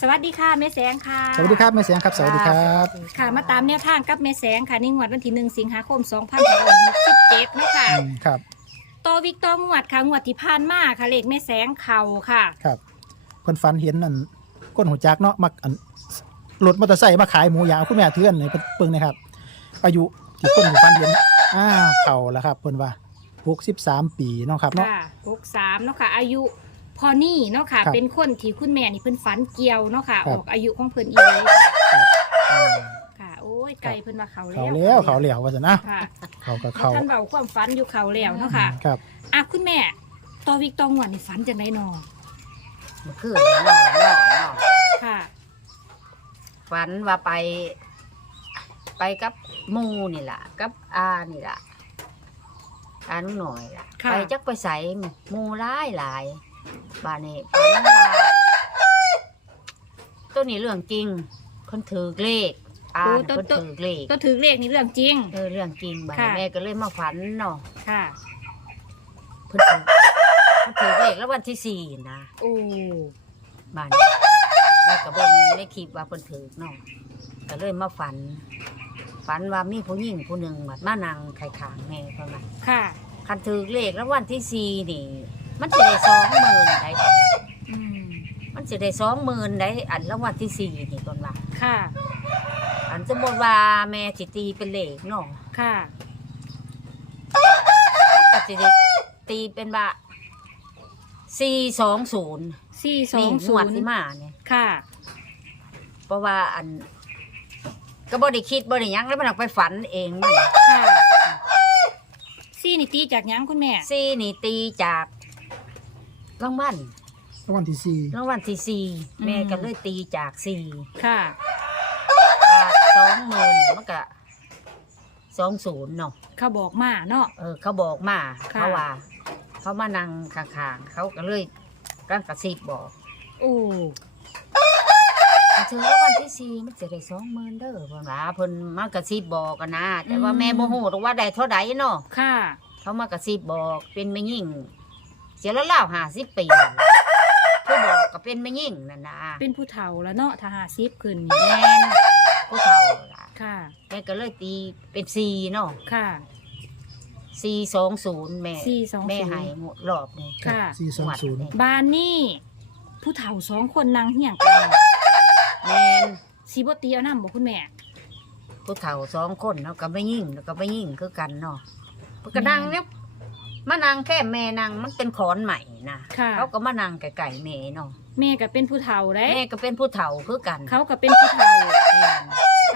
สวัสดีค่ะแม่แสงค่ะสวัสดีครับแม่เสียงครับ สวัสดีครับ ค่ะ มาตามแนวทางกับแม่แสงค่ะในงวดวันที่หนึ่งสิงหาคม2567เนาะค่ะอืมครับ ต่อวิกต่องวดค่ะงวดที่ผ่านมาค่ะเลขแม่แสงเข่าค่ะ ครับเพิ่นฝันเห็นนั่นก้นหัวจักเนาะมักอันรถมอเตอร์ไซค์มาขายหมูยางคุณแม่เทือนนี่เพิ่นเบิ่งนะครับ อายุที่คนฝันเห็นอ้าวเฒ่าแล้วครับเพิ่นว่า63ปีเนาะครับเนาะค่ะหกสามเนาะค่ะ อายุ พอนี่เนาะค่ะ ครับเป็นคนที่คุณแม่นี่เพิ่นฝันเกี่ยวเนาะค่ะครัอบ อกอายุของเพิ่นอีกเลยครับอืมค่ะ โอ้ยไก่เพิ่นว่าเขาแล้เขาวแล้วเขาแล้วว่าซั่นนะค่ะเขาก็เขาท่านเบาความฝันอยู่เขาแล้วเนาะค่ะครับ อะคุณแม่ต่อวิกต่องวดนี่ฝันจังไดนอเมื่อคืนน่ะนอนนอนนอนค่ะ ฝันว่าไป ไปกับหมูนี่ล่ะ กับอานี่ล่ะอาหนุ่หน่อยล่ะ ค่ะ ไปจักไปใส่หมูร้ายหลาย บ้านนี้ฝันว่าตัวนี้เรื่องจริง คนถือเลขอาน่ะคนถือเลขก็ถือเลขนี่เรื่องจริง เออเรื่องจริงบ้านค่ะนี้แม่ก็เลยมาฝันเนาะค่ะ เพิ่นถือเพิ่นถือเลขแล้ววันที่สี่นะโอ้บ้านนี้แล้วก็เบิ่งในคลิปว่าเพิ่นถือเนาะก็เลยมาฝัน ฝันว่ามีผู้หญิงผู้หนึ่งมามานั่งไข่ขางแม่เพิ่นว่า ค่ะ คันถือเลขแล้ววันที่สี่นี่ มันจะได้สองหมื่นได้อืมมันจะได้สองหมื่นได้อันแล้ววันที่สี่นี่เพิ่นว่าค่ะ อันสมมติว่าแม่สิตีเป็นเลขเนาะค่ะ ก็สิได้ตีเป็นว่าสี่สองศูนย์สี่สอนี่งงศูวดนย์ที่มาเนี่ยค่ะ เพราะว่าอัน ก็บ่ได้คิดบ่ได้หยังแล้วมันออกไปฝันเองมันค่ะสี่นี่ตีจากหยังคุณแม่ซี่นี่ตีจาก รางวัลรางวัลที่สี่รางวัลที่สี่อืม แม่ก็เลยตีจากสี่ค่ะจากสองหมื่นมันก็สองศูนย์เนาะเขาบอกมาเนาะ เออ เขาบอกมาค่ะ เขาว่า เขามานั่งข้างๆเขาก็เลยกางกระซิบบอกโอ้ถึงรางวัลที่สี่มันจะได้สองหมื่นเด้อเพิ่นว่าเพิ่นมากระซิบบอกกันนะแต่ว่าแม่โมโหหรอกว่าได้เท่าใดเนาะ ค่ะ เขามากระซิบบอกเป็นแม่ยิ่ง เสียแล้วเล่าหาสิบปีผู้บอกก็เป็นแม่ยิ่งนั่นนะเป็นผู้เฒ่าแล้วเนาะถ้าหาซิบขึ้นนี่แม่นผู้เฒ่าล่ะค่ะ แม่ก็เลยตีเป็นสี่เนาะค่ะ สี่สองศูนย์แม่420แม่ให้หมดรอบนี่ค่ะ สี่สองศูนย์บ้านนี่ผู้เฒ่าสองคนนั่งเหี่ยงกันแม่นสีบตีเอาน้ำบอกคุณแม่ ผู้เฒ่าสองคนเนาะก็ไม่ยิ่งแล้วก็ไม่ยิ่งคือกันเนาะเพิ่นก็นั่งเนี่ย มานั่งแค่แม่นั่งมันเป็นขอนใหม่นะค่ะเขาก็มานั่งไก่ๆแม่เนาะแม่ก็เป็นผู้เฒ่าได้แม่ก็เป็นผู้เฒ่าคือกันเขาก็เป็นผู้เฒ่าแม่น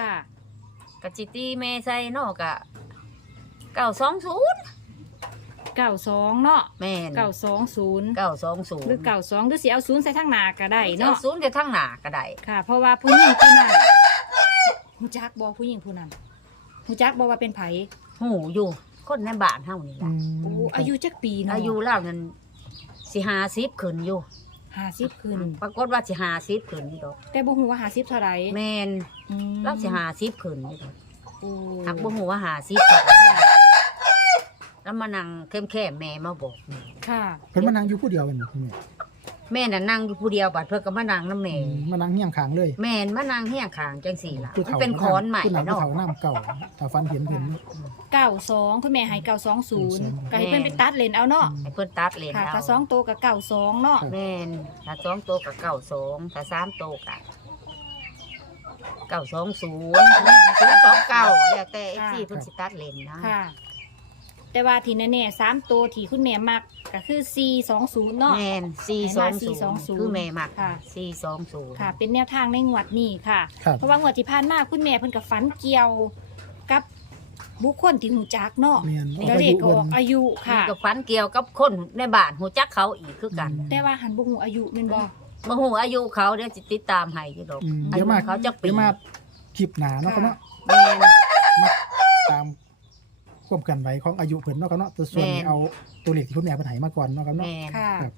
ค่ะกะจิตีแม่ใส่เนาะกะเก้าสองศูนย์เก่าสองเนาะแม่นเก่าสองศูนย์เก้าสองศูนย์หรือเก่าสองหรือสีเอาศูนย์ใส่ทั้งหนาก็ได้เนาะเนาะศูนย์จะทั้งหน้าก็ได้ค่ะ เพราะว่าผู้หญิงผู้นั้นหูจักบอผู้หญิงผู้นั้นหูจักบอว่าเป็นไผหูอยู่ คนในบ้านเฮานี่อืล่ะมโอ้อายุจักปีเนาะอายุแล้วนั้นสิหาสิบขึ้นอยู่ห้าสิบขึ้น ปรากฏว่าสิหาสิบขึ้นนี่ดอกแต่บ่ฮู้ว่าห้าสิบเท่าไหร่แม่นอืมแล้วสิหาสิบขึ้นนี่ดอกโอ้หักบ่ฮู้ว่าหาสิบเท่าไหร่แล้วมานั่งเข้มๆแม่มาบอกแม่ค่ะเพิ่นมานั่งอยู่ผู้เดียวกันบ่คุณแม่ แม่น่ะนั่งอยู่ผู้เดียวบัดเพิ่นก็มานั่งนำแม่อืมมานั่งเฮี้ยงขางเลยแม่นมานั่งเฮียงข้างจังซี่ล่ะผู้มันฒ่าเป็นคอนใหม่ผู้หลังผู้เนาะเฒ่าน้ำเก่าถ้าฟันเห็นเห็น เก่าสองคุณแม่ให้เก่าสองศูนย์92ก็ให้เพิ่นไปตัดเลนเอาเนาะให้เพิ่นตัดเลนค่ะเอาถ้าสองโตวกับเก่าสองเนาะแม่นถ้าสองตัวกับเก้าสองถ้าสามตัวกับเก้าสองศูนย์ศูนย์สองเก้าแล้วแต่ไอ้ที่เพิ่นสิตัดเลนนะค่ะ แต่ว่าที่แน่ๆสามตัวที่คุณแม่มักก็คือสี่สองศูนย์เนาะ แม่นสี่สองศูนย์420คือแม่มักค่ะ สี่สองศูนย์ค่ะ เป็นแนวทางในงวดนี้ค่ะ ครับ เพราะว่างวดที่ผ่านมาคุณแม่เพิ่นกับฝันเกี่ยวกับบุคคลที่หูจักเนาะแม่นก็อาเลยุขก็เพิ่อนอกอายุนี่ค่ะก็ฝันเกี่ยวกับคนในบ้านหูจักเขาอีกคือกันอืม แต่ว่าหันบุหูอายุแม่นบ่ มาหูอายุเขาเดี๋ยวสิติดตามให้อยู่ดอกอืมอาเดี๋ยวยุมาเขาจะปีเดี๋ยวมาคลิปหนาเนาะครับเนาะแม่นมาตาม ความกันไหวของอายุเพิ่นเนาะครับเนาะตัวส่วนนี้แม่น เอาตัวเลขที่คุณแม่เพิ่นให้มาก่อนเนาะครับเนาะ แม่นค่ะ ครับ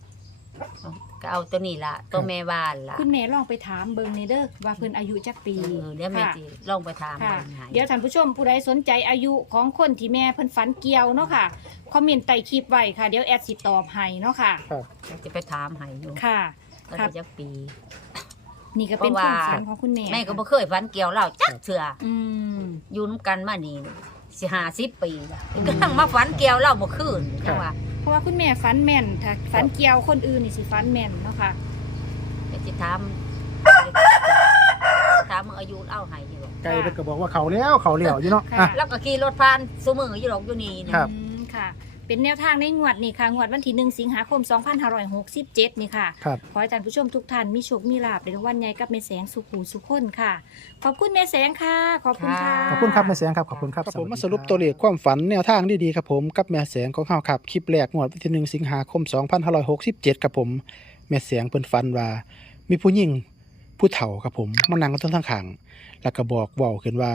ก็เอาตัวนี้ล่ะตัวแม่บ้านล่ะคุณแม่ลองไปถามเบิ่งในเด้อว่าเพิ่นอายุจักปีเออเดี๋ยวแม่ค่ะสิลองไปถามค่ะเบิ่งให้ เดี๋ยวท่านผู้ชมผู้ใดสนใจอายุของคนที่แม่เพิ่นฝันเกี่ยวเนาะค่ะคอมเมนต์ใต้คลิปไว้ค่ะเดี๋ยวแอดสิตอบให้เนาะค่ะครับจะไปถามให้อยู่ค่ะ ก็ครัได้บจักปี นี่ก็เป็นเพควาราะมว่าฝันของคุณแม่แม่ก็บ่เคยฝันเกี่ยวเล่าจักเถื่ออืมอยู่นํกันมานี่ สิ50ปีแล้วก็นั่งมาฝันเกี่ยวเล่าบ่คืนจังว่าเพราะว่าคุณแม่ฝันแม่นถ้าฝันเกี่ยวคนอื่นนี่สิฝันแม่นเนาะค่ะก็สิถามถามมึงอายุเล่าให้อยู่ไก่เพิ่นก็บอกว่าเขาแล้วเขาแล้วอยู่เนาะอะ แล้วก็ขี่รถผ่านซุมืออยู่หรอกอยู่นี่นะ ครับ อืมค่ะ เป็นแนวทางในงวดนี่ค่ะ งวดวันที่หนึ่งสิงหาคม 2567 นี่ค่ะ ครับ ขอให้ท่านผู้ชมทุกท่านมีโชค มีลาบในวันใหญ่กับแม่แสงสุขหูสุขคนค่ะ ขอบคุณแม่แสงค่ะ ขอบคุณค่ะ ขอบคุณครับแม่แสงครับ ขอบคุณครับผมมาสรุปตัวเลขความฝันแนวทางดีๆครับผมกับแม่แสงของเฮาครับคลิปแรกงวดวันที่หนึ่งสิงหาคม 2567ครับผมแม่แสงเพิ่นฝันว่า มีผู้หญิงผู้เฒ่าครับผมมานั่งกันทั้งข้างๆแล้วก็บอกเว้าขึ้นว่า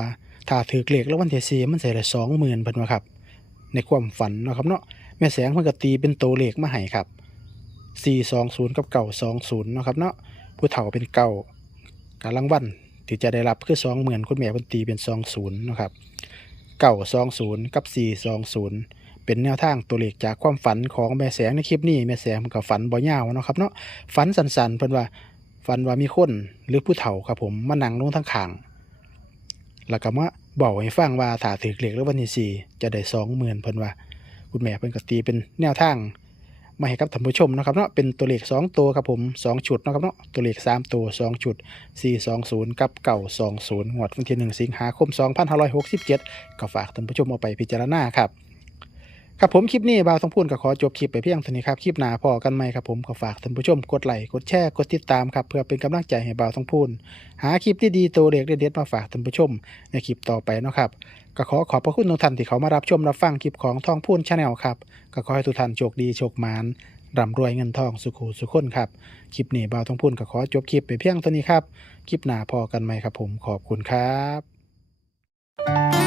ถ้าถือเลขแล้ววันที่สี่มันสิได้20,000เพิ่นว่าครับ ในความฝันเนาะครับเนาะแม่แสงเพิ่นก็ตีเป็นตัวเลขมาให้ครับ 420 กับ920เนาะครับเนาะผู้เฒ่าเป็นเก่าการรางวัลที่จะได้รับคือ20,000คุณแม่เพิ่นตีเป็น 20เนาะครับ920 กับ 420 เป็นแนวทางตัวเลขจากความฝันของแม่แสงในคลิปนี้แม่แสงเพิ่นก็ฝันบ่ยาวเนาะครับเนาะฝันสั้นๆเพิ่นว่าฝันว่ามีคนหรือผู้เฒ่าครับผมมานั่งลงทั้งข้างแล้วก็มา บอกให้ฟังว่าถ้าถือเลขแล้ววันที่สี่จะได้สองหมื่นเพิ่นว่า คุณแม่เพิ่นก็ตีเป็นแนวทางมาให้กับท่านผู้ชมนะครับเนาะเป็นตัวเลขสองตัวครับผมสองชุดนะครับเนาะตัวเลขสามตัวสองชุดสี่สองศูนย์กับเก่าสองศูนย์งวดวันที่หนึ่งสิงหาคมสองพันห้าร้อยหกสิบเจ็ดก็ฝากท่านผู้ชมเอาไปพิจารณาครับ ครับผมคลิปนี้บ่าวต้องพูดก็ขอจบคลิปไปเพียงเท่านี้ครับคลิปหน้าพอกันไหมครับผมก็ฝากท่านผู้ชมกดไลค์กดแชร์กดติดตามครับเพื่อเป็นกำลังใจให้บ่าวต้องพูดหาคลิปที่ดีตัวเด็กเด็ดๆมาฝากท่านผู้ชมในคลิปต่อไปนะครับก็ขอขอบพระคุณทุกท่านที่เขามารับชมรับฟังคลิปของทองพูนชาแนลครับก็ขอให้ทุกท่านโชคดีโชคมานร่ำรวยเงินทองสุขูสุขคนครับคลิปนี้บ่าวทองพูนก็ขอจบคลิปไปเพียงเท่านี้ครับคลิปหน้าพอกันไหมครับผมขอบคุณครับ